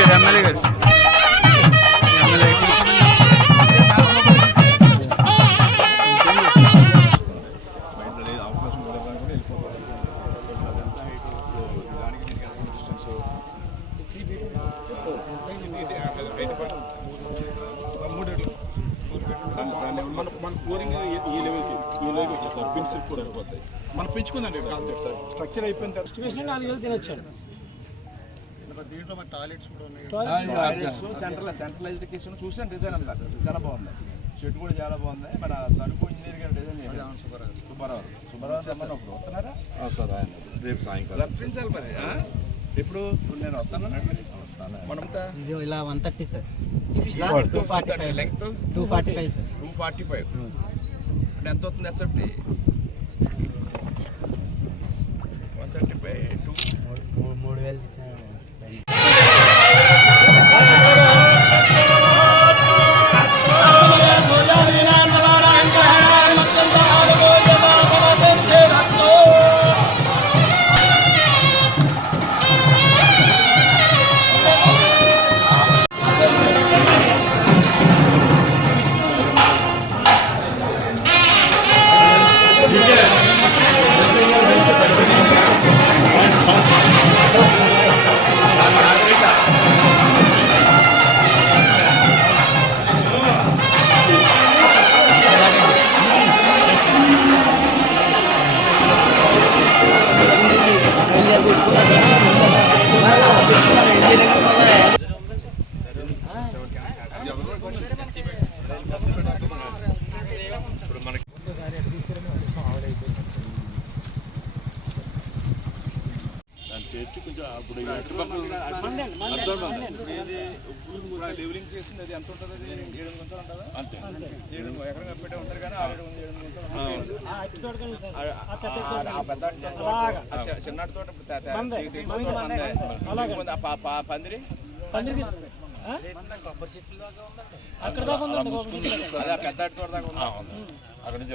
గారు ఎమ్మెల్యే గారు. మన కూడా సరిపోతాయి. మనం పెంచుకుందండి కాన్సెప్ట్ స్ట్రక్చర్ అయిపోయిన తర్వాత నాలుగు వేలు తినొచ్చాడు దీంట్లో మన టాయిలెట్స్ కూడా ఉన్నాయి. సెంట్రల్ సెంట్రలైజ్డ్ కిచెన్ చూసాను డిజైన్ అంతా. చాలా బాగుంది. షెడ్ కూడా చాలా బాగుంది. మన తణుకు ఇంజనీర్ గారు డిజైన్ చేశారు. సుబ్బారావు. సుబ్బారావు సుబ్బారావు వస్తున్నారా? సార్ ఆయన రేపు సాయంకాలం. రప్పించాలి మరి ఆ? ఇప్పుడు నేను వస్తాను ఇది ఇలా one thirty sir. Two forty five length two forty five sir. Two forty five అంటే ఎంత అవుతుంది ఎస్ఎఫ్టీ చేర్చి కొంచెం అప్పుడు లెవెలింగ్ చేసింది అది ఎంత ఉంటుంది అది ఏడు గుంతలు ఉంటుందా అంతే ఏడు ఎక్కడ కప్పెట్టే ఉంటారు కానీ ఆరు ఏడు గుంతలు చిన్నటి తోట పందిరి పందిరి అక్కడ దాకా ఉందండి అదే ఆ పెద్ద అక్కడ నుంచి